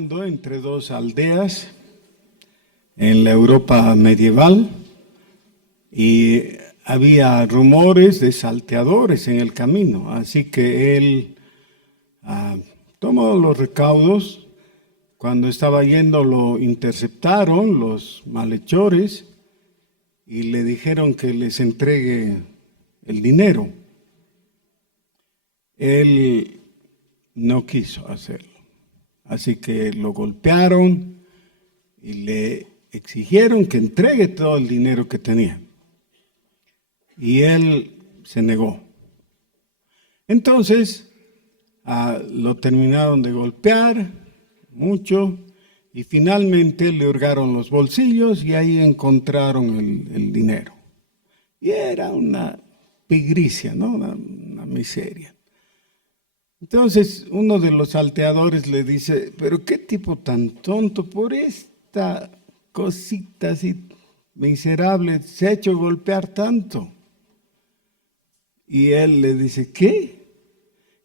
caminando entre dos aldeas en la Europa medieval y había rumores de salteadores en el camino, así que él tomó los recaudos. Cuando estaba yendo lo interceptaron los malhechores y le dijeron que les entregue el dinero. Él no quiso hacerlo, así que lo golpearon y le exigieron que entregue todo el dinero que tenía. Y él se negó. Entonces lo terminaron de golpear mucho y finalmente le hurgaron los bolsillos y ahí encontraron el dinero. Y era una pigricia, ¿no? Una miseria. Entonces uno de los salteadores le dice: pero qué tipo tan tonto, por esta cosita así miserable se ha hecho golpear tanto. Y él le dice: ¿qué?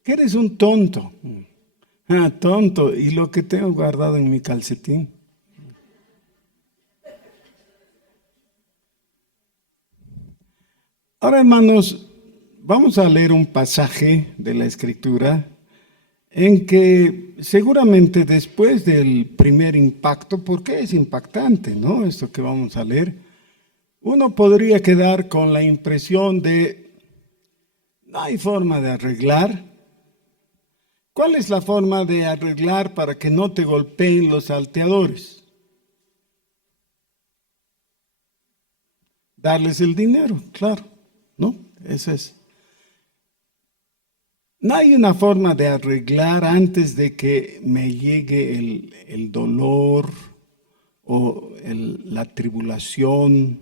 ¿Que eres un tonto? Ah, tonto, y lo que tengo guardado en mi calcetín. Ahora, hermanos, vamos a leer un pasaje de la Escritura en que seguramente después del primer impacto, porque es impactante, ¿no? Esto que vamos a leer, uno podría quedar con la impresión de: no hay forma de arreglar. ¿Cuál es la forma de arreglar para que no te golpeen los salteadores? Darles el dinero, claro, ¿no? Eso es. No hay una forma de arreglar antes de que me llegue el dolor o la tribulación,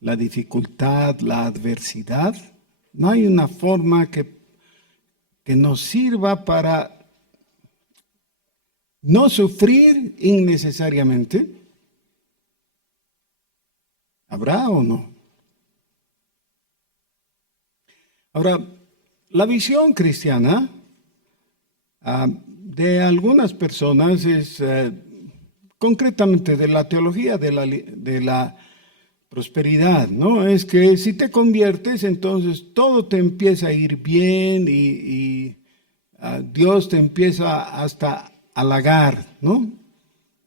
la dificultad, la adversidad. No hay una forma que nos sirva para no sufrir innecesariamente. ¿Habrá o no? Ahora, la visión cristiana de algunas personas es concretamente de la teología de la prosperidad, ¿no? Es que si te conviertes, entonces todo te empieza a ir bien y Dios te empieza hasta a halagar, ¿no?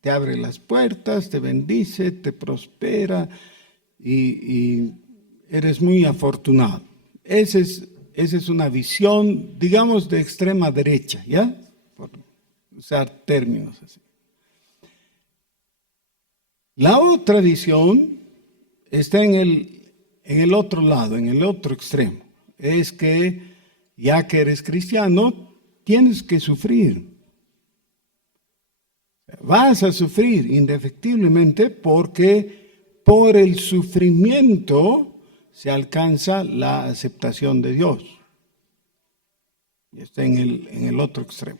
Te abre las puertas, te bendice, te prospera y eres muy afortunado. Esa es una visión, digamos, de extrema derecha, ¿ya? Por usar términos así. La otra visión está en el otro lado, en el otro extremo. Es que ya que eres cristiano, tienes que sufrir. Vas a sufrir indefectiblemente porque por el sufrimiento se alcanza la aceptación de Dios. Y está en el otro extremo.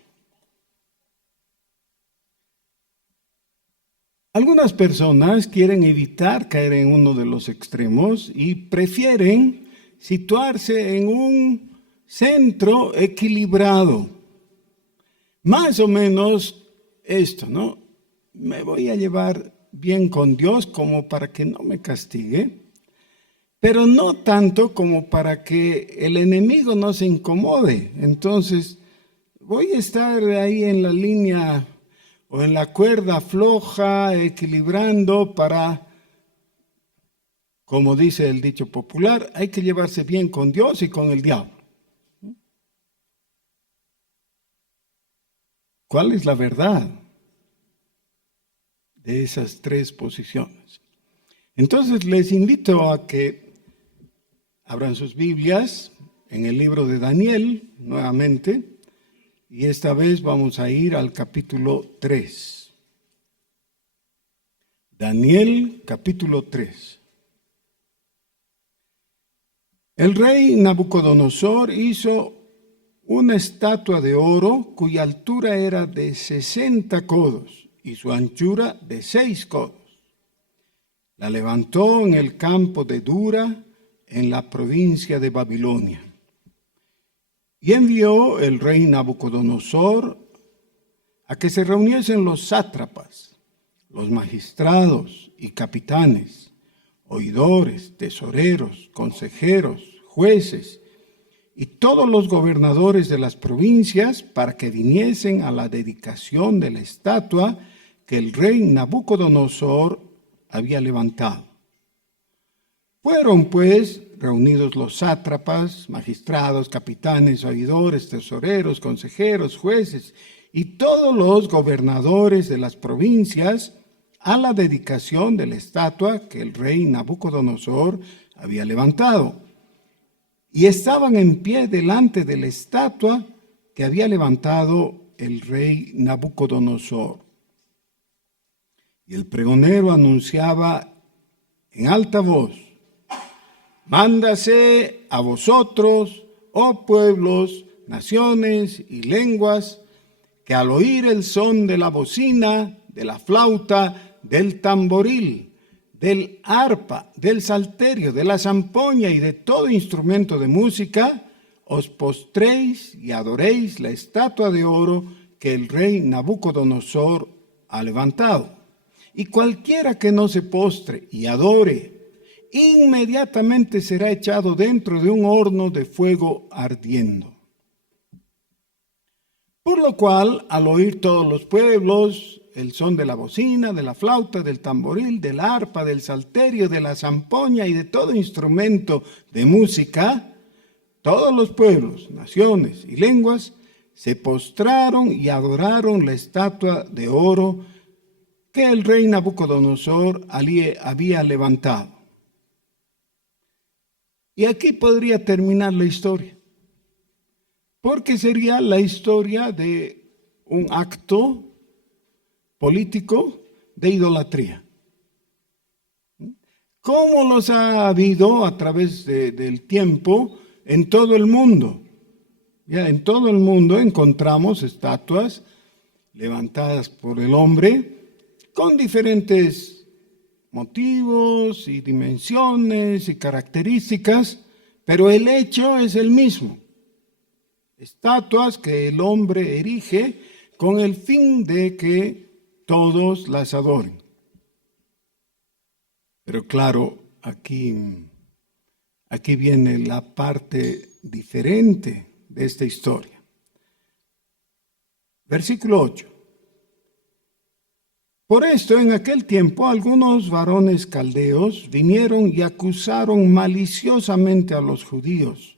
Algunas personas quieren evitar caer en uno de los extremos y prefieren situarse en un centro equilibrado. Más o menos esto, ¿no? Me voy a llevar bien con Dios como para que no me castigue, pero no tanto como para que el enemigo no se incomode. Entonces, voy a estar ahí en la línea o en la cuerda floja, equilibrando para, como dice el dicho popular, hay que llevarse bien con Dios y con el diablo. ¿Cuál es la verdad de esas tres posiciones? Entonces les invito a que abran sus Biblias en el libro de Daniel nuevamente. Y esta vez vamos a ir al capítulo 3. Daniel, capítulo 3. El rey Nabucodonosor hizo una estatua de oro cuya altura era de 60 codos y su anchura de 6 codos. La levantó en el campo de Dura, en la provincia de Babilonia. Y envió el rey Nabucodonosor a que se reuniesen los sátrapas, los magistrados y capitanes, oidores, tesoreros, consejeros, jueces y todos los gobernadores de las provincias para que viniesen a la dedicación de la estatua que el rey Nabucodonosor había levantado. Fueron pues reunidos los sátrapas, magistrados, capitanes, oidores, tesoreros, consejeros, jueces y todos los gobernadores de las provincias a la dedicación de la estatua que el rey Nabucodonosor había levantado. Y estaban en pie delante de la estatua que había levantado el rey Nabucodonosor. Y el pregonero anunciaba en alta voz: mándase a vosotros, oh pueblos, naciones y lenguas, que al oír el son de la bocina, de la flauta, del tamboril, del arpa, del salterio, de la zampoña y de todo instrumento de música, os postréis y adoréis la estatua de oro que el rey Nabucodonosor ha levantado. Y cualquiera que no se postre y adore, inmediatamente será echado dentro de un horno de fuego ardiendo. Por lo cual, al oír todos los pueblos el son de la bocina, de la flauta, del tamboril, del arpa, del salterio, de la zampoña y de todo instrumento de música, todos los pueblos, naciones y lenguas se postraron y adoraron la estatua de oro que el rey Nabucodonosor había levantado. Y aquí podría terminar la historia, porque sería la historia de un acto político de idolatría. ¿Cómo los ha habido a través del tiempo en todo el mundo? Ya en todo el mundo encontramos estatuas levantadas por el hombre con diferentes motivos y dimensiones y características, pero el hecho es el mismo. Estatuas que el hombre erige con el fin de que todos las adoren. Pero claro, aquí viene la parte diferente de esta historia. Versículo 8. Por esto, en aquel tiempo, algunos varones caldeos vinieron y acusaron maliciosamente a los judíos.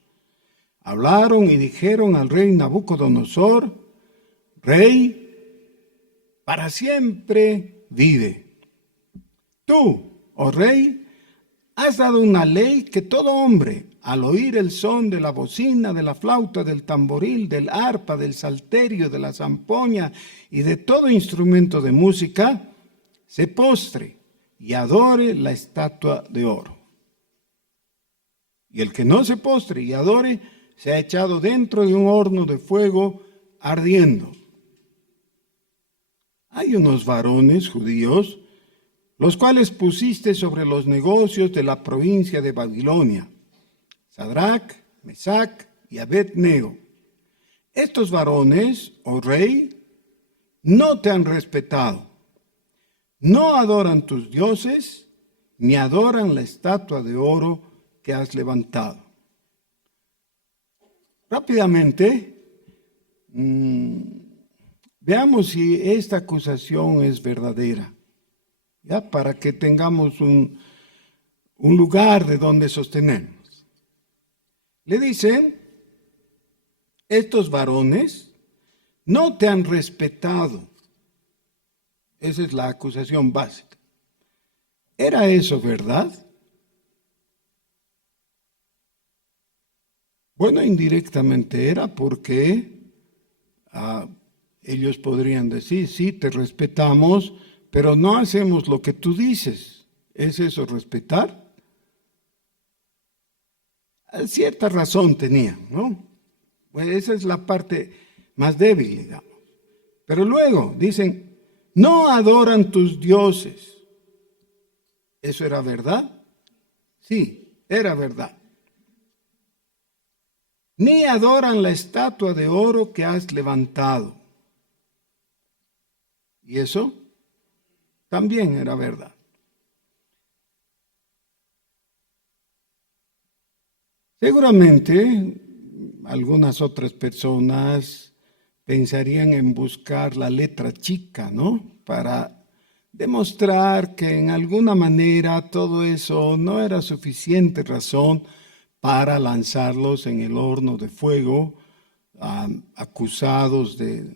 Hablaron y dijeron al rey Nabucodonosor: Rey, para siempre vive. Tú, oh rey, has dado una ley que todo hombre, al oír el son de la bocina, de la flauta, del tamboril, del arpa, del salterio, de la zampoña y de todo instrumento de música, se postre y adore la estatua de oro. Y el que no se postre y adore, se ha echado dentro de un horno de fuego ardiendo. Hay unos varones judíos, los cuales pusiste sobre los negocios de la provincia de Babilonia, Sadrach, Mesac y Abed-nego. Estos varones, oh rey, no te han respetado, no adoran tus dioses, ni adoran la estatua de oro que has levantado. Rápidamente, veamos si esta acusación es verdadera, ya para que tengamos un lugar de donde sostenernos. Le dicen, estos varones no te han respetado. Esa es la acusación básica. ¿Era eso verdad? Bueno, indirectamente era, porque ellos podrían decir: sí, te respetamos, pero no hacemos lo que tú dices. ¿Es eso respetar? Cierta razón tenía, ¿no? Pues esa es la parte más débil, digamos. Pero luego dicen: no adoran tus dioses. ¿Eso era verdad? Sí, era verdad. Ni adoran la estatua de oro que has levantado. Y eso también era verdad. Seguramente algunas otras personas pensarían en buscar la letra chica, ¿no? Para demostrar que en alguna manera todo eso no era suficiente razón para lanzarlos en el horno de fuego, acusados de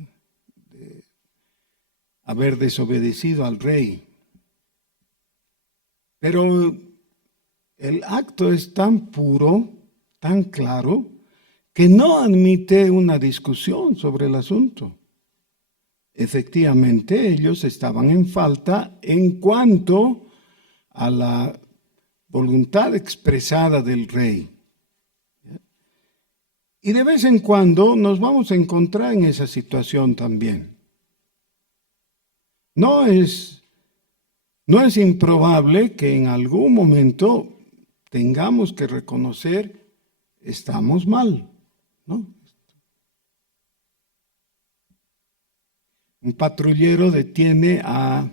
haber desobedecido al rey. Pero el acto es tan puro, tan claro, que no admite una discusión sobre el asunto. Efectivamente, ellos estaban en falta en cuanto a la voluntad expresada del rey. Y de vez en cuando nos vamos a encontrar en esa situación también. No es improbable que en algún momento tengamos que reconocer estamos mal, ¿no? Un patrullero detiene a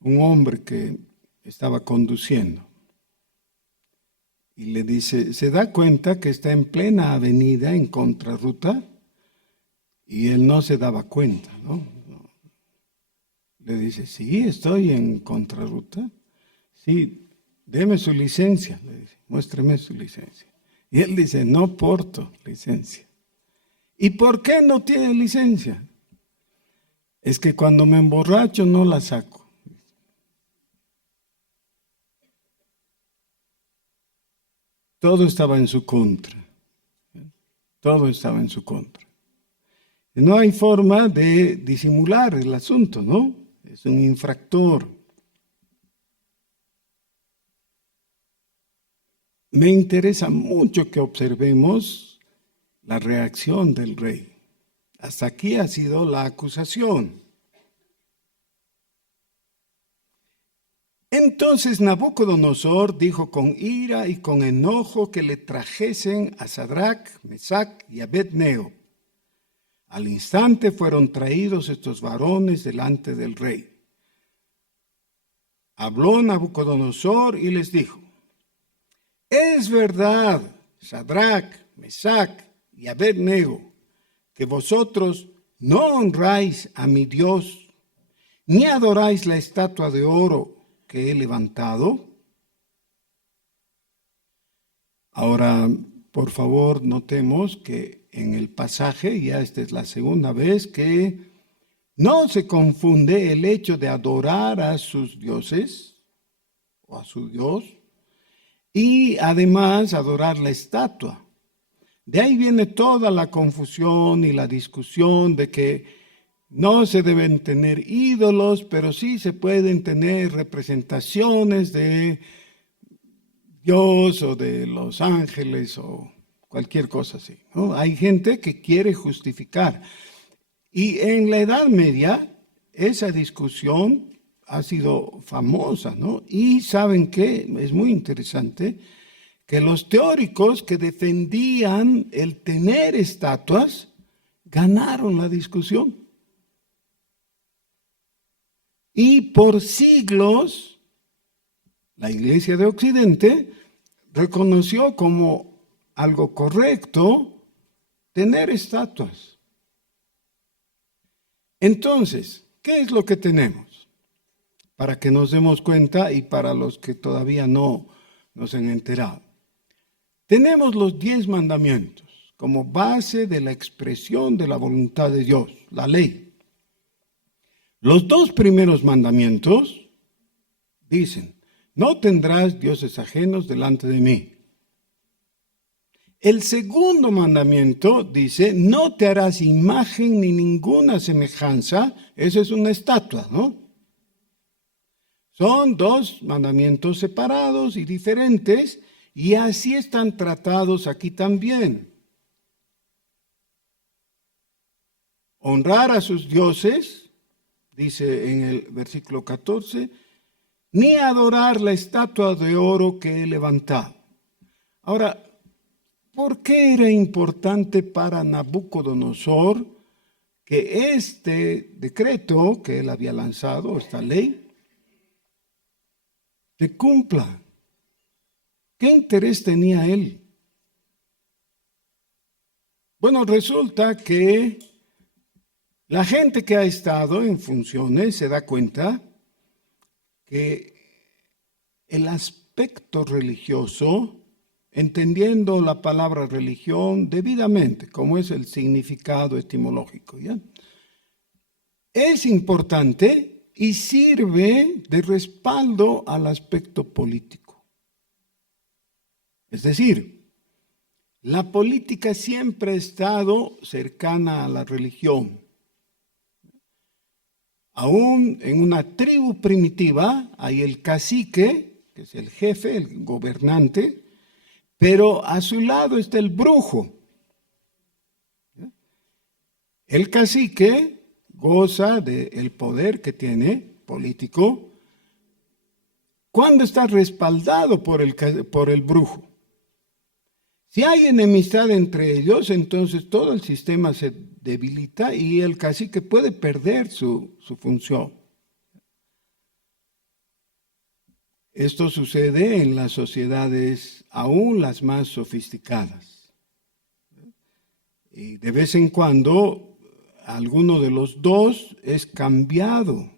un hombre que estaba conduciendo y le dice, ¿se da cuenta que está en plena avenida en contrarruta? Y él no se daba cuenta, ¿no? Le dice, sí, estoy en contrarruta. Sí, deme su licencia, le dice, muéstreme su licencia. Y él dice, no porto licencia. ¿Y por qué no tiene licencia? Es que cuando me emborracho no la saco. Todo estaba en su contra. Todo estaba en su contra. No hay forma de disimular el asunto, ¿no? Es un infractor. Me interesa mucho que observemos la reacción del rey. Hasta aquí ha sido la acusación. Entonces Nabucodonosor dijo con ira y con enojo que le trajesen a Sadrach, Mesach y Abed-nego. Al instante fueron traídos estos varones delante del rey. Habló Nabucodonosor y les dijo, es verdad, Sadrach, Mesach y Abed-nego, que vosotros no honráis a mi Dios, ni adoráis la estatua de oro que he levantado. Ahora, por favor, notemos que en el pasaje, ya esta es la segunda vez, que no se confunde el hecho de adorar a sus dioses o a su Dios y además adorar la estatua. De ahí viene toda la confusión y la discusión de que no se deben tener ídolos, pero sí se pueden tener representaciones de Dios o de los ángeles o cualquier cosa así, ¿no? Hay gente que quiere justificar. Y en la Edad Media esa discusión ha sido famosa, ¿no? Y ¿saben qué? Es muy interesante que los teóricos que defendían el tener estatuas ganaron la discusión. Y por siglos, la Iglesia de Occidente reconoció como algo correcto tener estatuas. Entonces, ¿qué es lo que tenemos? Para que nos demos cuenta y para los que todavía no nos han enterado. Tenemos los 10 mandamientos como base de la expresión de la voluntad de Dios, la ley. Los 2 primeros mandamientos dicen, no tendrás dioses ajenos delante de mí. El segundo mandamiento dice, no te harás imagen ni ninguna semejanza. Eso es una estatua, ¿no? Son 2 mandamientos separados y diferentes y así están tratados aquí también. Honrar a sus dioses, dice en el versículo 14, ni adorar la estatua de oro que he levantado. Ahora, ¿por qué era importante para Nabucodonosor que este decreto que él había lanzado, esta ley, se cumpla. ¿Qué interés tenía él? Bueno, resulta que la gente que ha estado en funciones se da cuenta que el aspecto religioso, entendiendo la palabra religión debidamente, como es el significado etimológico, ¿ya? Es importante y sirve de respaldo al aspecto político. Es decir, la política siempre ha estado cercana a la religión. Aún en una tribu primitiva hay el cacique, que es el jefe, el gobernante, pero a su lado está el brujo. El cacique goza del poder que tiene político cuando está respaldado por el brujo. Si hay enemistad entre ellos, entonces todo el sistema se debilita y el cacique puede perder su función. Esto sucede en las sociedades aún las más sofisticadas. Y de vez en cuando alguno de los dos es cambiado.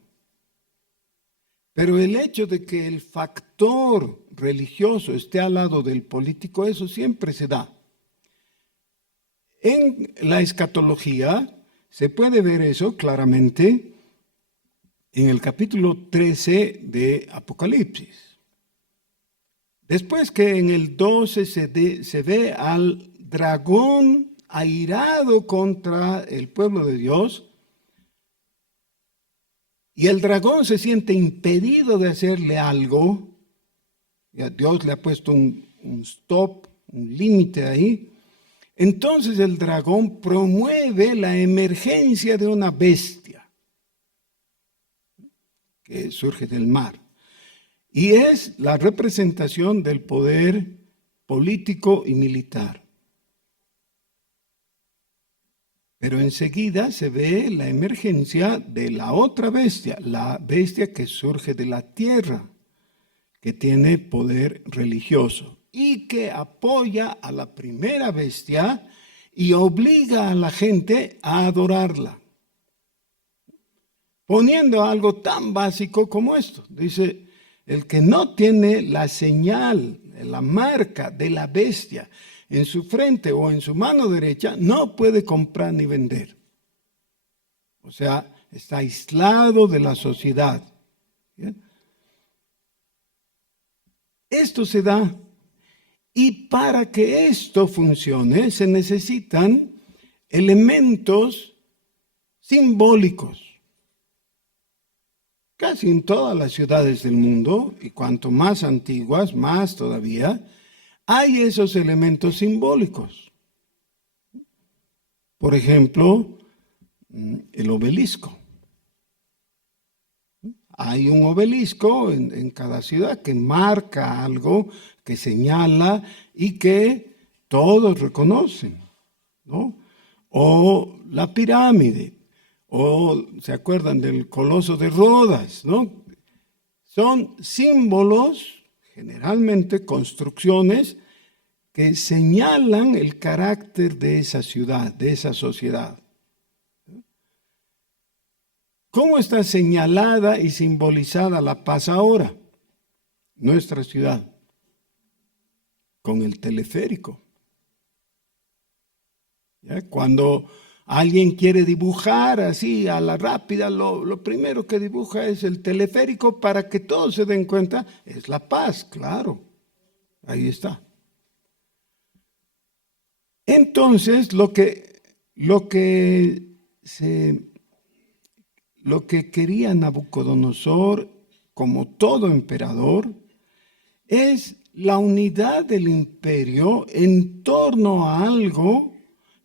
Pero el hecho de que el factor religioso esté al lado del político, eso siempre se da. En la escatología se puede ver eso claramente en el capítulo 13 de Apocalipsis. Después que en el 12 se ve al dragón airado contra el pueblo de Dios, y el dragón se siente impedido de hacerle algo. Ya Dios le ha puesto un stop, un límite ahí. Entonces el dragón promueve la emergencia de una bestia que surge del mar. Y es la representación del poder político y militar. Pero enseguida se ve la emergencia de la otra bestia, la bestia que surge de la tierra, que tiene poder religioso y que apoya a la primera bestia y obliga a la gente a adorarla. Poniendo algo tan básico como esto. Dice, el que no tiene la señal, la marca de la bestia en su frente o en su mano derecha, no puede comprar ni vender. O sea, está aislado de la sociedad. ¿Bien? Esto se da. Y para que esto funcione, se necesitan elementos simbólicos. Casi en todas las ciudades del mundo, y cuanto más antiguas, más todavía, hay esos elementos simbólicos. Por ejemplo, el obelisco. Hay un obelisco en cada ciudad que marca algo, que señala y que todos reconocen, ¿no? O la pirámide, o se acuerdan del Coloso de Rodas, ¿no? Son símbolos, generalmente construcciones, que señalan el carácter de esa ciudad, de esa sociedad. ¿Cómo está señalada y simbolizada La Paz ahora? Nuestra ciudad. Con el teleférico. ¿Ya? Cuando alguien quiere dibujar así a la rápida, lo primero que dibuja es el teleférico para que todos se den cuenta, es La Paz, claro. Ahí está. Entonces, lo que quería Nabucodonosor, como todo emperador, es la unidad del imperio en torno a algo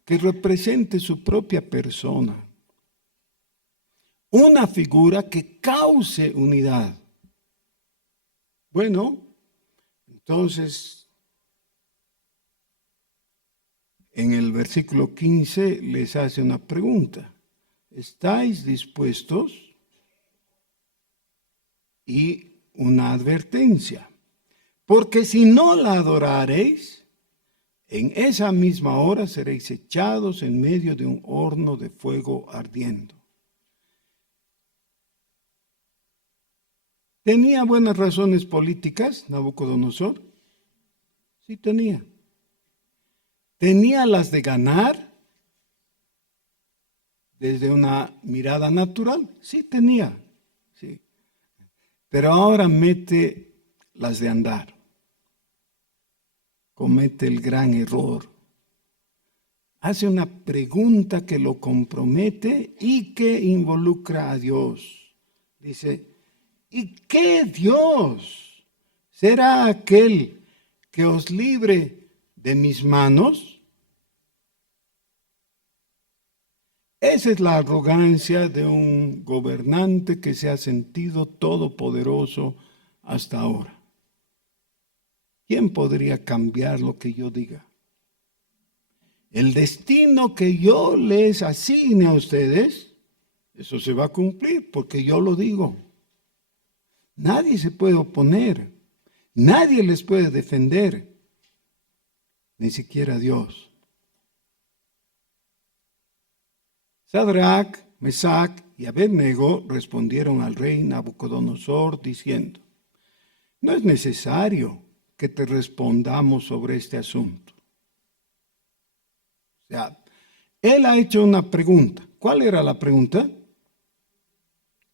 que represente su propia persona. Una figura que cause unidad. Bueno, entonces, en el versículo 15 les hace una pregunta. ¿estáis dispuestos? Y una advertencia, porque si no la adorareis, en esa misma hora seréis echados en medio de un horno de fuego ardiendo. ¿Tenía buenas razones políticas Nabucodonosor? Sí tenía. ¿Tenía las de ganar desde una mirada natural? Sí tenía, sí. Pero ahora mete las de andar. Comete el gran error. Hace una pregunta que lo compromete y que involucra a Dios. Dice, ¿y qué Dios será aquel que os libre de mis manos? Esa es la arrogancia de un gobernante que se ha sentido todopoderoso hasta ahora. ¿Quién podría cambiar lo que yo diga? El destino que yo les asigne a ustedes, eso se va a cumplir porque yo lo digo. Nadie se puede oponer, nadie les puede defender, ni siquiera Dios. Sadrach, Mesach y Abednego respondieron al rey Nabucodonosor diciendo, no es necesario que te respondamos sobre este asunto. O sea, él ha hecho una pregunta. ¿Cuál era la pregunta?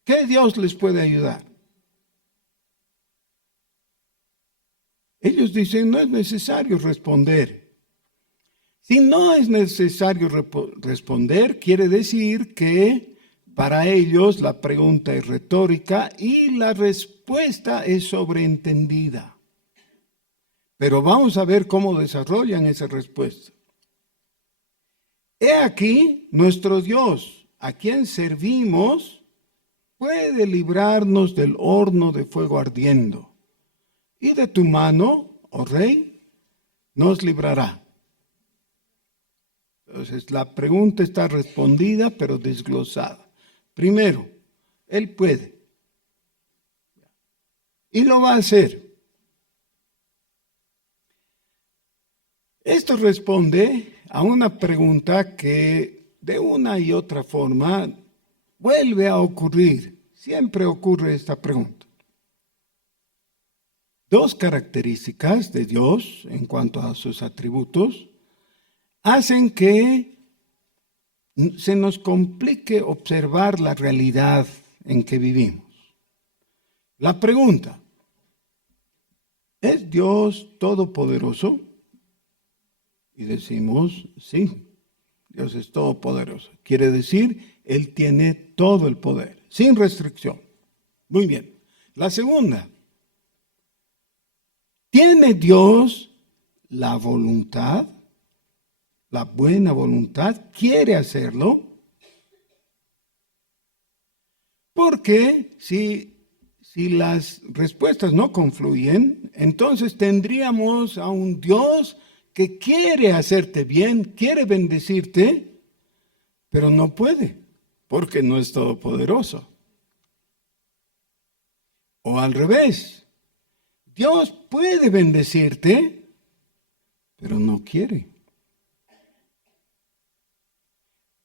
¿Qué Dios les puede ayudar? Ellos dicen, no es necesario responder. Si no es necesario responder, quiere decir que para ellos la pregunta es retórica y la respuesta es sobreentendida. Pero vamos a ver cómo desarrollan esa respuesta. He aquí, nuestro Dios, a quien servimos, puede librarnos del horno de fuego ardiendo. Y de tu mano, oh rey, nos librará. Entonces, la pregunta está respondida, pero desglosada. Primero, Él puede. Y lo va a hacer. Esto responde a una pregunta que de una y otra forma vuelve a ocurrir. Siempre ocurre esta pregunta. Dos características de Dios en cuanto a sus atributos hacen que se nos complique observar la realidad en que vivimos. La pregunta, ¿es Dios todopoderoso? Y decimos, sí, Dios es todopoderoso. Quiere decir, Él tiene todo el poder, sin restricción. Muy bien. La segunda, ¿tiene Dios la voluntad? La buena voluntad, ¿quiere hacerlo? Porque si las respuestas no confluyen, entonces tendríamos a un Dios que quiere hacerte bien, quiere bendecirte, pero no puede, porque no es todopoderoso. O al revés, Dios puede bendecirte, pero no quiere.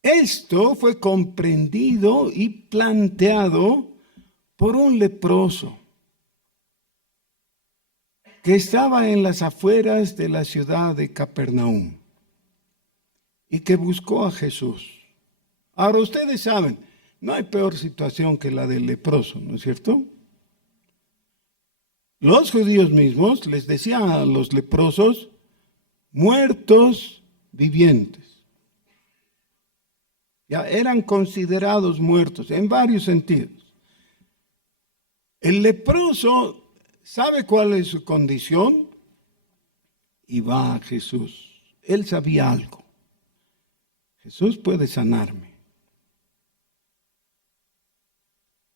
Esto fue comprendido y planteado por un leproso que estaba en las afueras de la ciudad de Capernaum y que buscó a Jesús. Ahora ustedes saben, no hay peor situación que la del leproso, ¿no es cierto? Los judíos mismos les decían a los leprosos, muertos vivientes. Ya eran considerados muertos en varios sentidos. El leproso sabe cuál es su condición y va a Jesús. Él sabía algo. Jesús puede sanarme.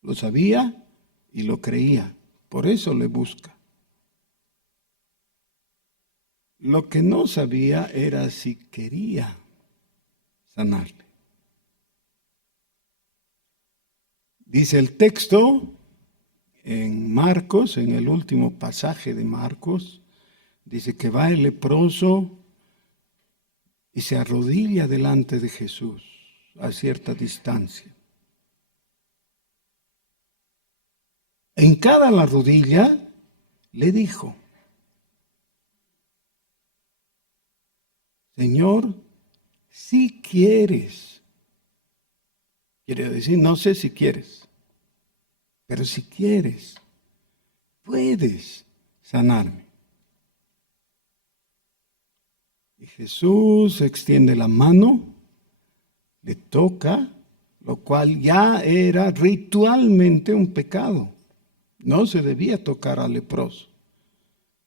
Lo sabía y lo creía. Por eso le busca. Lo que no sabía era si quería sanarle. Dice el texto en Marcos, en el último pasaje de Marcos, dice que va el leproso y se arrodilla delante de Jesús a cierta distancia. En cada la rodilla le dijo: Señor, si quieres. Quiere decir, no sé si quieres, pero si quieres, puedes sanarme. Y Jesús extiende la mano, le toca, lo cual ya era ritualmente un pecado. No se debía tocar al leproso,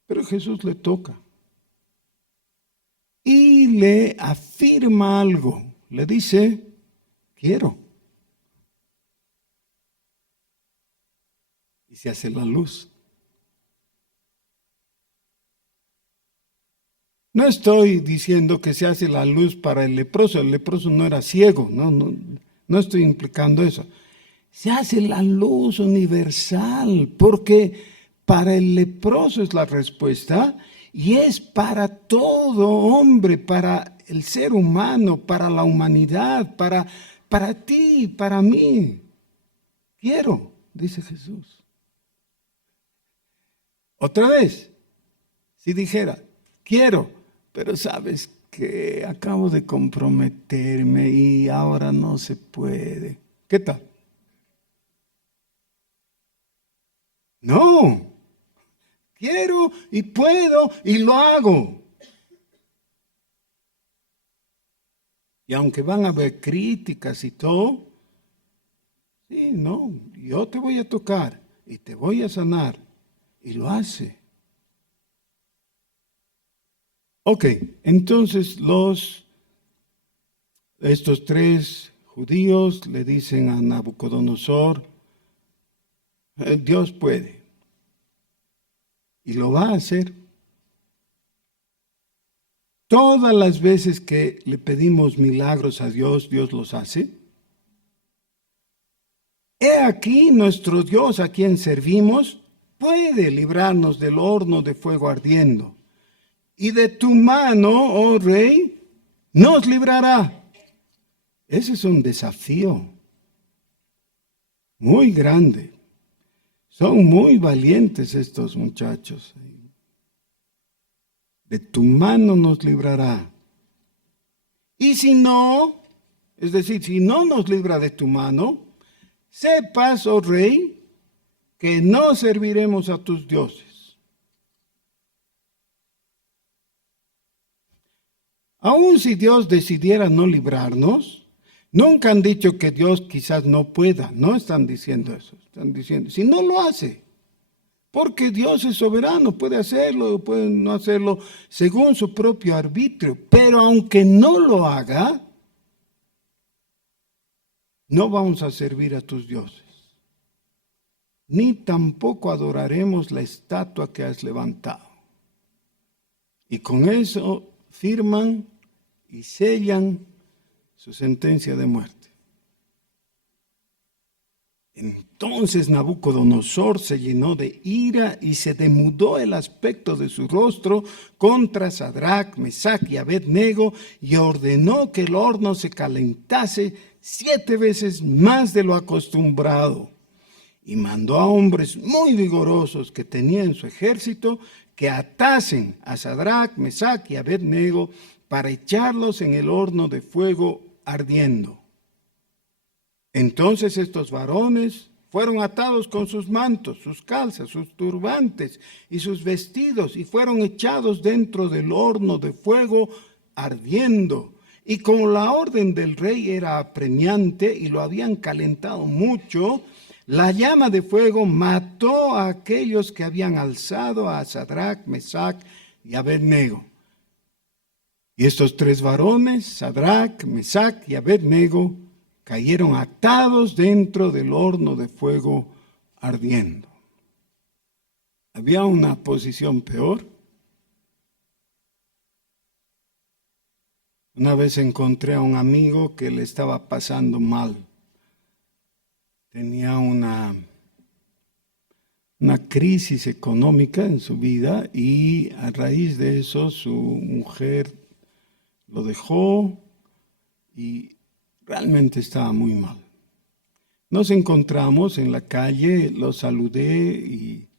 pero Jesús le toca. Y le afirma algo, le dice: quiero. Y se hace la luz. No estoy diciendo que se hace la luz para el leproso no era ciego, no estoy implicando eso. Se hace la luz universal, porque para el leproso es la respuesta y es para todo hombre, para el ser humano, para la humanidad, para ti, para mí. Quiero, dice Jesús. Otra vez, si dijera, quiero, pero sabes que acabo de comprometerme y ahora no se puede. ¿Qué tal? No, quiero y puedo y lo hago. Y aunque van a haber críticas y todo, sí, no, yo te voy a tocar y te voy a sanar. Y lo hace. Ok, entonces estos tres judíos le dicen a Nabucodonosor: Dios puede. Y lo va a hacer. Todas las veces que le pedimos milagros a Dios, Dios los hace. He aquí nuestro Dios a quien servimos puede librarnos del horno de fuego ardiendo. Y de tu mano, oh rey, nos librará. Ese es un desafío muy grande. Son muy valientes estos muchachos. De tu mano nos librará. Y si no, es decir, si no nos libra de tu mano, sepas, oh rey, que no serviremos a tus dioses. Aun si Dios decidiera no librarnos, nunca han dicho que Dios quizás no pueda, no están diciendo eso, están diciendo, si no lo hace, porque Dios es soberano, puede hacerlo, puede no hacerlo según su propio arbitrio, pero aunque no lo haga, no vamos a servir a tus dioses, ni tampoco adoraremos la estatua que has levantado. Y con eso firman y sellan su sentencia de muerte. Entonces Nabucodonosor se llenó de ira y se demudó el aspecto de su rostro contra Sadrach, Mesach y Abed-nego y ordenó que el horno se calentase 7 veces más de lo acostumbrado. Y mandó a hombres muy vigorosos que tenía en su ejército que atasen a Sadrach, Mesach y Abed-nego para echarlos en el horno de fuego ardiendo. Entonces estos varones fueron atados con sus mantos, sus calzas, sus turbantes y sus vestidos y fueron echados dentro del horno de fuego ardiendo. Y como la orden del rey era apremiante y lo habían calentado mucho, la llama de fuego mató a aquellos que habían alzado a Sadrach, Mesach y Abed-nego. Y estos 3 varones, Sadrach, Mesach y Abed-nego, cayeron atados dentro del horno de fuego ardiendo. ¿Había una posición peor? Una vez encontré a un amigo que le estaba pasando mal. tenía una crisis económica en su vida y a raíz de eso su mujer lo dejó y realmente estaba muy mal. Nos encontramos en la calle, lo saludé y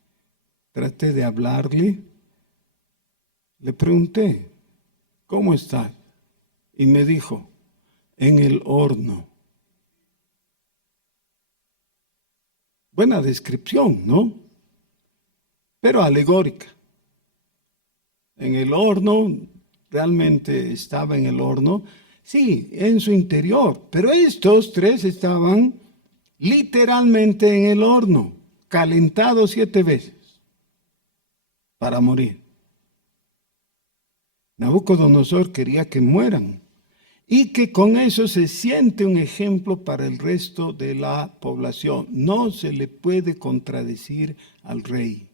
traté de hablarle. Le pregunté, ¿cómo estás? Y me dijo, en el horno. Buena descripción, ¿no? Pero alegórica. En el horno, realmente estaba en el horno, sí, en su interior, pero estos tres estaban literalmente en el horno, calentados 7 veces para morir. Nabucodonosor quería que mueran y que con eso se siente un ejemplo para el resto de la población. No se le puede contradecir al rey.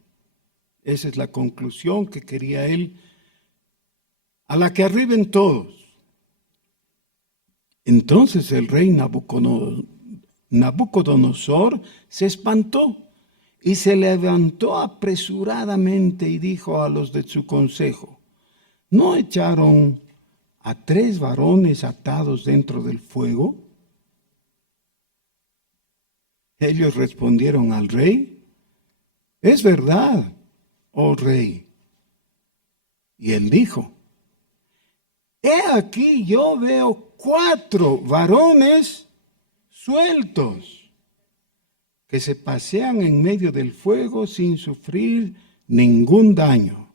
Esa es la conclusión que quería él, a la que arriben todos. Entonces el rey Nabucodonosor se espantó y se levantó apresuradamente y dijo a los de su consejo, ¿no echaron a 3 varones atados dentro del fuego? Ellos respondieron al rey, es verdad, oh rey. Y él dijo, he aquí yo veo 4 varones sueltos que se pasean en medio del fuego sin sufrir ningún daño.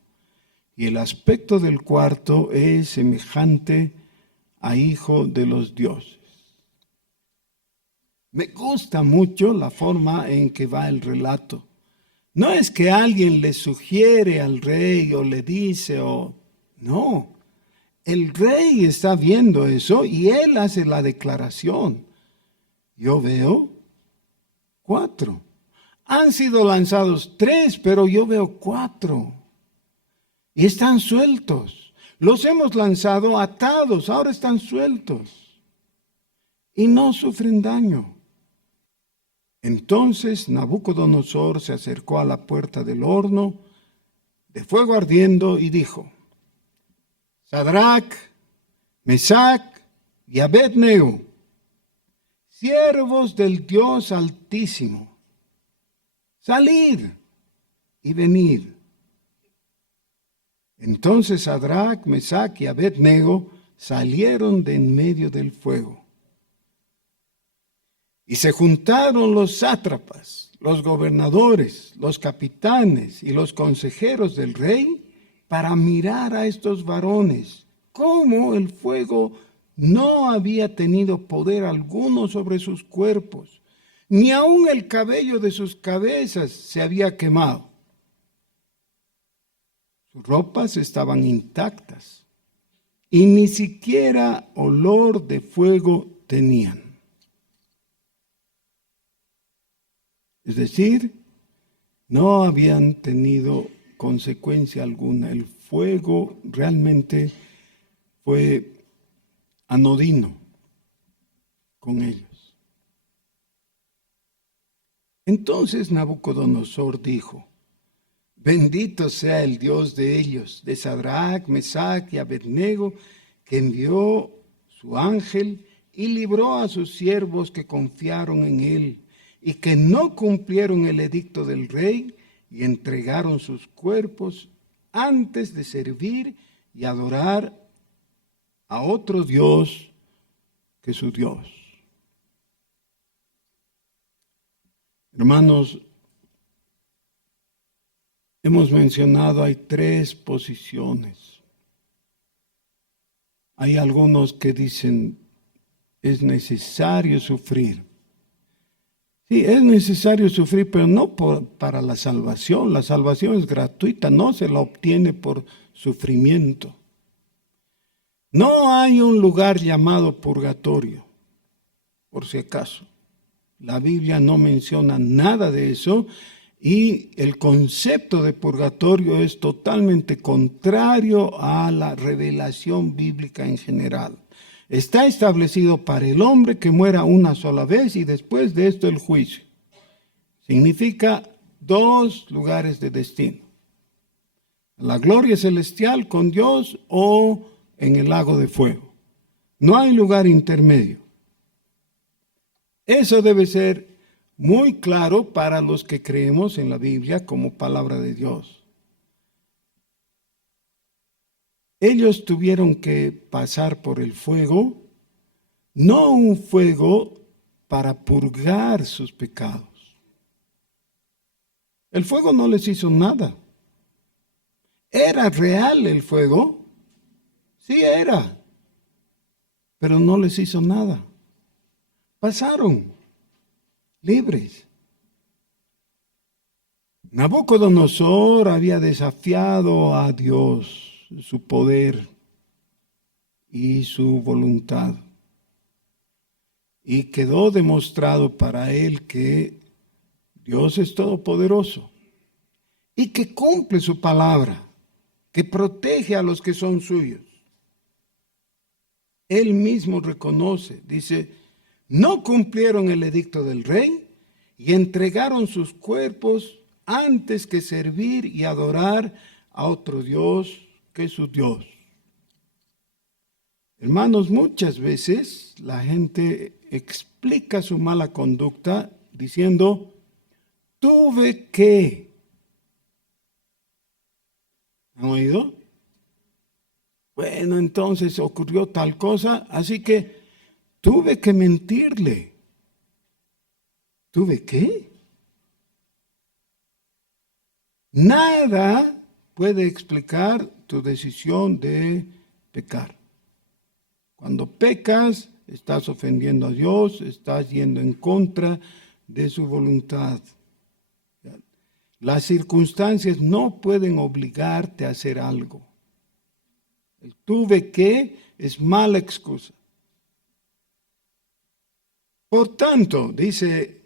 Y el aspecto del cuarto es semejante a hijo de los dioses. Me gusta mucho la forma en que va el relato. No es que alguien le sugiere al rey o le dice no. El rey está viendo eso y él hace la declaración. Yo veo 4. Han sido lanzados 3, pero yo veo 4. Y están sueltos. Los hemos lanzado atados, ahora están sueltos. Y no sufren daño. Entonces Nabucodonosor se acercó a la puerta del horno de fuego ardiendo y dijo, Sadrac, Mesac y Abednego, siervos del Dios Altísimo, salid y venid. Entonces Sadrac, Mesac y Abednego salieron de en medio del fuego. Y se juntaron los sátrapas, los gobernadores, los capitanes y los consejeros del rey para mirar a estos varones, cómo el fuego no había tenido poder alguno sobre sus cuerpos, ni aun el cabello de sus cabezas se había quemado. Sus ropas estaban intactas y ni siquiera olor de fuego tenían. Es decir, no habían tenido consecuencia alguna. El fuego realmente fue anodino con ellos. Entonces Nabucodonosor dijo, bendito sea el Dios de ellos, de Sadrac, Mesac y Abednego, que envió su ángel y libró a sus siervos que confiaron en él y que no cumplieron el edicto del rey y entregaron sus cuerpos antes de servir y adorar a otro Dios que su Dios. Hermanos, hemos mencionado, hay 3 posiciones. Hay algunos que dicen, es necesario sufrir. Sí, es necesario sufrir, pero no para la salvación. La salvación es gratuita, no se la obtiene por sufrimiento. No hay un lugar llamado purgatorio, por si acaso. La Biblia no menciona nada de eso y el concepto de purgatorio es totalmente contrario a la revelación bíblica en general. Está establecido para el hombre que muera una sola vez y después de esto el juicio. Significa 2 lugares de destino. La gloria celestial con Dios o en el lago de fuego. No hay lugar intermedio. Eso debe ser muy claro para los que creemos en la Biblia como palabra de Dios. Ellos tuvieron que pasar por el fuego, no un fuego para purgar sus pecados. El fuego no les hizo nada. ¿Era real el fuego? Sí era, pero no les hizo nada. Pasaron libres. Nabucodonosor había desafiado a Dios, su poder y su voluntad. Y quedó demostrado para él que Dios es todopoderoso y que cumple su palabra, que protege a los que son suyos. Él mismo reconoce, dice, no cumplieron el edicto del rey y entregaron sus cuerpos antes que servir y adorar a otro Dios que su Dios. Hermanos, muchas veces la gente explica su mala conducta diciendo, tuve que. ¿Han oído? Bueno, entonces ocurrió tal cosa, así que tuve que mentirle. ¿Tuve qué? Nada puede explicar tu decisión de pecar. Cuando pecas, estás ofendiendo a Dios, estás yendo en contra de su voluntad. Las circunstancias no pueden obligarte a hacer algo. El tuve que es mala excusa. Por tanto, dice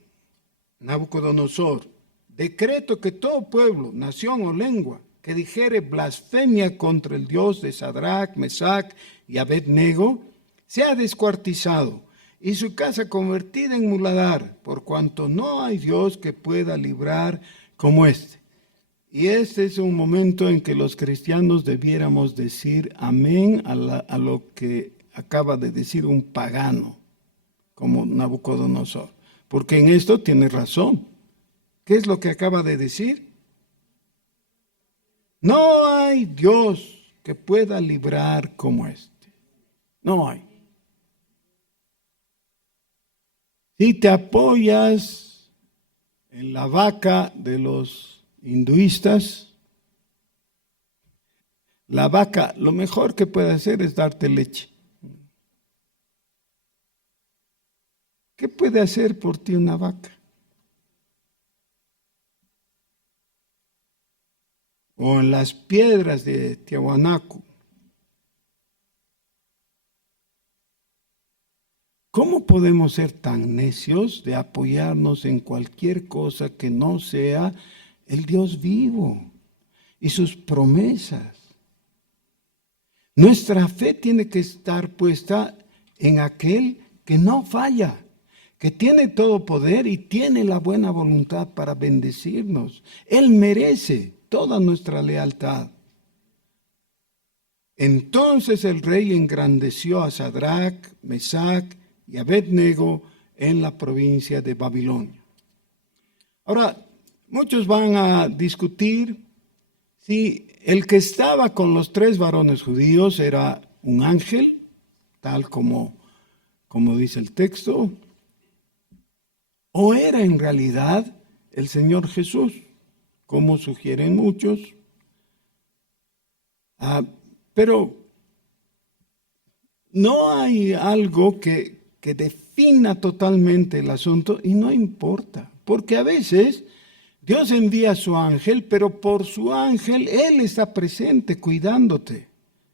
Nabucodonosor, decreto que todo pueblo, nación o lengua que dijere blasfemia contra el Dios de Sadrach, Mesach y Abednego, sea descuartizado y su casa convertida en muladar, por cuanto no hay Dios que pueda librar como este. Y este es un momento en que los cristianos debiéramos decir amén a lo que acaba de decir un pagano como Nabucodonosor. Porque en esto tiene razón. ¿Qué es lo que acaba de decir? No hay Dios que pueda librar como este. No hay. Si te apoyas en la vaca de los hinduistas, la vaca lo mejor que puede hacer es darte leche. ¿Qué puede hacer por ti una vaca? O en las piedras de Tiahuanaco. ¿Cómo podemos ser tan necios de apoyarnos en cualquier cosa que no sea el Dios vivo y sus promesas? Nuestra fe tiene que estar puesta en aquel que no falla, que tiene todo poder y tiene la buena voluntad para bendecirnos. Él merece toda nuestra lealtad. Entonces el rey engrandeció a Sadrach, Mesach y Abednego en la provincia de Babilonia. Ahora, muchos van a discutir si el que estaba con los 3 varones judíos era un ángel, tal como dice el texto, o era en realidad el Señor Jesús, como sugieren muchos. Pero no hay algo que defina totalmente el asunto y no importa, porque a veces Dios envía a su ángel, pero por su ángel Él está presente cuidándote.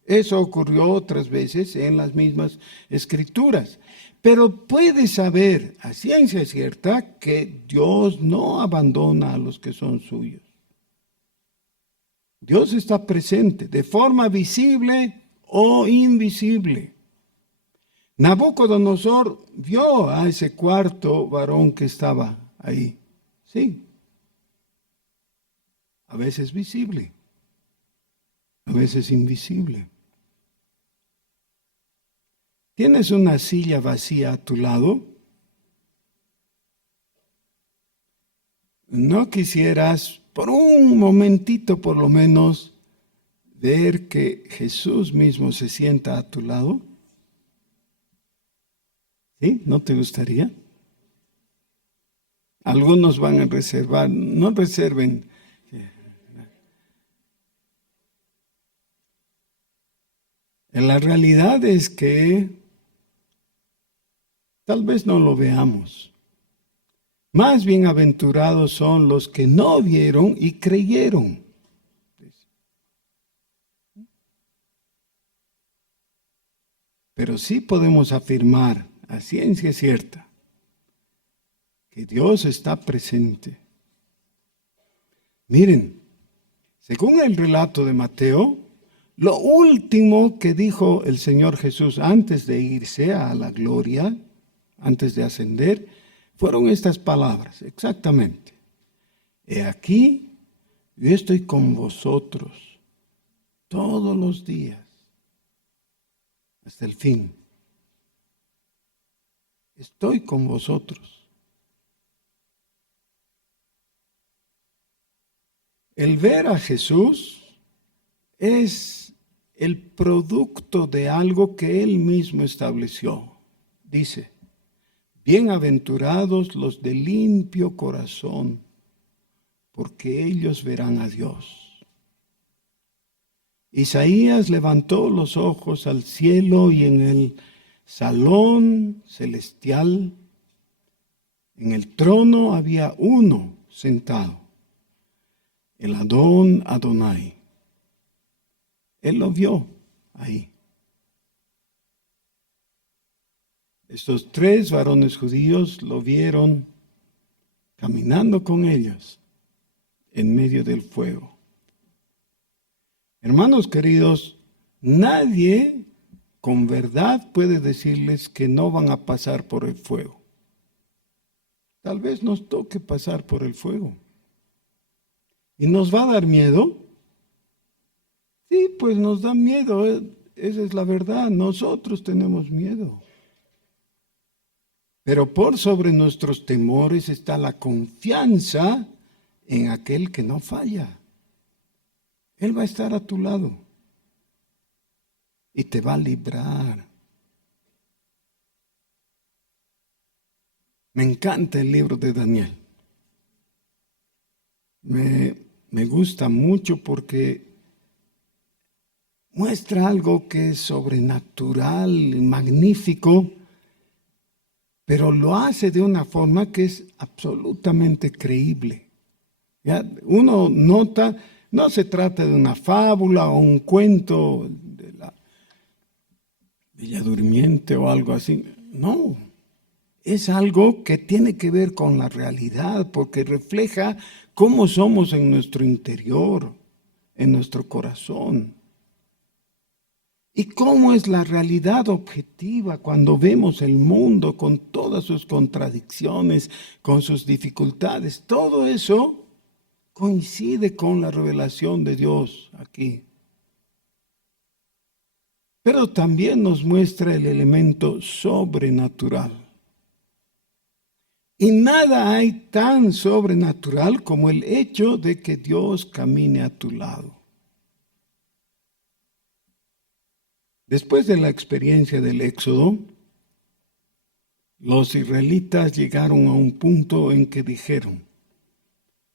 Eso ocurrió otras veces en las mismas escrituras. Pero puedes saber a ciencia cierta que Dios no abandona a los que son suyos. Dios está presente de forma visible o invisible. Nabucodonosor vio a ese cuarto varón que estaba ahí. Sí. A veces visible, a veces invisible. ¿Tienes una silla vacía a tu lado? ¿No quisieras por un momentito por lo menos ver que Jesús mismo se sienta a tu lado? ¿Sí? ¿No te gustaría? Algunos van a reservar, no reserven. La realidad es que tal vez no lo veamos. Más bienaventurados son los que no vieron y creyeron. Pero sí podemos afirmar a ciencia cierta que Dios está presente. Miren, según el relato de Mateo, lo último que dijo el Señor Jesús antes de irse a la gloria, antes de ascender, fueron estas palabras, exactamente. He aquí, yo estoy con vosotros todos los días, hasta el fin. Estoy con vosotros. El ver a Jesús es el producto de algo que Él mismo estableció. Dice, bienaventurados los de limpio corazón, porque ellos verán a Dios. Isaías levantó los ojos al cielo y en el salón celestial, en el trono había uno sentado, el Adón Adonai. Él lo vio ahí. Estos tres varones judíos lo vieron caminando con ellos en medio del fuego. Hermanos queridos, nadie con verdad puede decirles que no van a pasar por el fuego. Tal vez nos toque pasar por el fuego. ¿Y nos va a dar miedo? Sí, pues nos da miedo. Esa es la verdad. Nosotros tenemos miedo. Pero por sobre nuestros temores está la confianza en aquel que no falla. Él va a estar a tu lado y te va a librar. Me encanta el libro de Daniel. Me gusta mucho porque muestra algo que es sobrenatural y magnífico, pero lo hace de una forma que es absolutamente creíble. ¿Ya? Uno nota, no se trata de una fábula o un cuento de la Bella Durmiente o algo así. No, es algo que tiene que ver con la realidad, porque refleja cómo somos en nuestro interior, en nuestro corazón. ¿Y cómo es la realidad objetiva cuando vemos el mundo con todas sus contradicciones, con sus dificultades? Todo eso coincide con la revelación de Dios aquí. Pero también nos muestra el elemento sobrenatural. Y nada hay tan sobrenatural como el hecho de que Dios camine a tu lado. Después de la experiencia del Éxodo, los israelitas llegaron a un punto en que dijeron,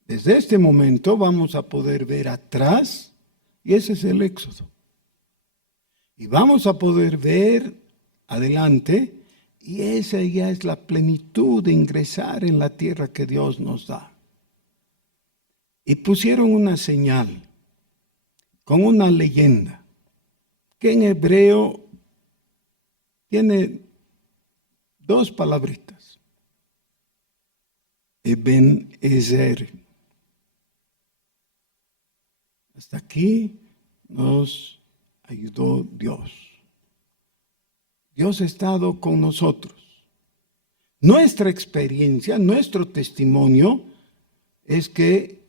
desde este momento vamos a poder ver atrás, y ese es el Éxodo. Y vamos a poder ver adelante, y esa ya es la plenitud de ingresar en la tierra que Dios nos da. Y pusieron una señal con una leyenda que en hebreo tiene dos palabritas. Eben Ezer. Hasta aquí nos ayudó Dios. Dios ha estado con nosotros. Nuestra experiencia, nuestro testimonio es que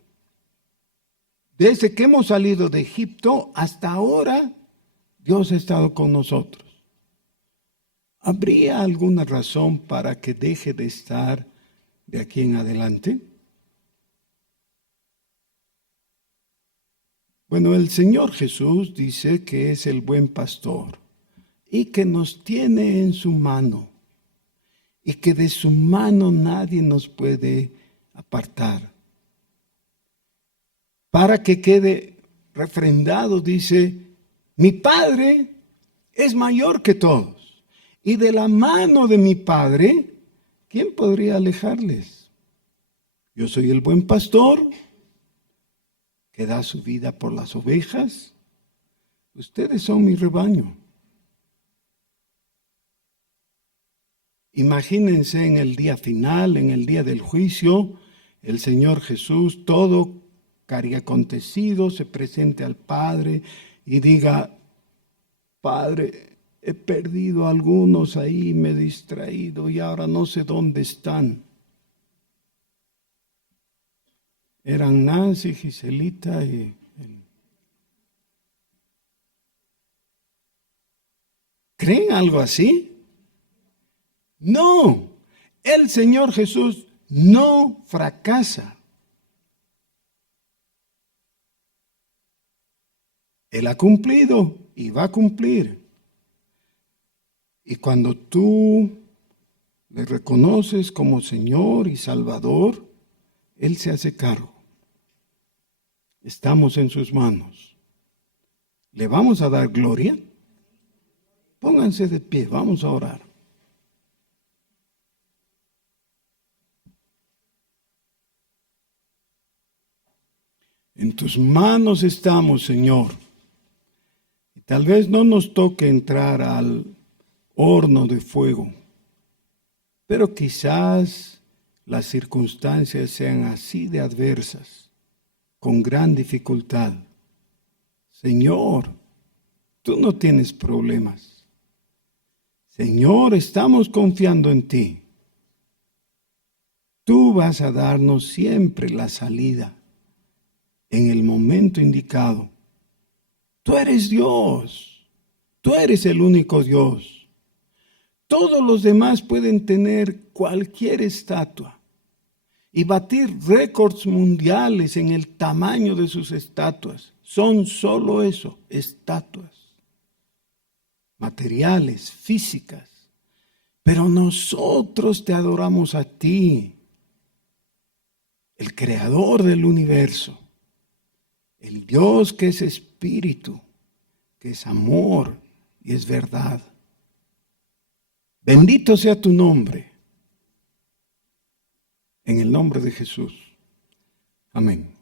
desde que hemos salido de Egipto hasta ahora, Dios ha estado con nosotros. ¿Habría alguna razón para que deje de estar de aquí en adelante? Bueno, el Señor Jesús dice que es el buen pastor y que nos tiene en su mano y que de su mano nadie nos puede apartar. Para que quede refrendado, dice, mi Padre es mayor que todos. Y de la mano de mi Padre, ¿quién podría alejarles? Yo soy el buen pastor que da su vida por las ovejas. Ustedes son mi rebaño. Imagínense en el día final, en el día del juicio, el Señor Jesús, todo cariacontecido, se presente al Padre y diga, Padre, he perdido a algunos ahí, me he distraído y ahora no sé dónde están. Eran Nancy, Giselita y... ¿Creen algo así? No, el Señor Jesús no fracasa. Él ha cumplido y va a cumplir. Y cuando tú le reconoces como Señor y Salvador, Él se hace cargo. Estamos en sus manos. ¿Le vamos a dar gloria? Pónganse de pie, vamos a orar. En tus manos estamos, Señor. Y tal vez no nos toque entrar al horno de fuego, pero quizás las circunstancias sean así de adversas, con gran dificultad. Señor, tú no tienes problemas. Señor, estamos confiando en ti. Tú vas a darnos siempre la salida en el momento indicado. Tú eres Dios. Tú eres el único Dios. Todos los demás pueden tener cualquier estatua y batir récords mundiales en el tamaño de sus estatuas. Son solo eso, estatuas materiales, físicas. Pero nosotros te adoramos a ti, el creador del universo, el Dios que es espíritu, que es amor y es verdad. Bendito sea tu nombre, en el nombre de Jesús. Amén.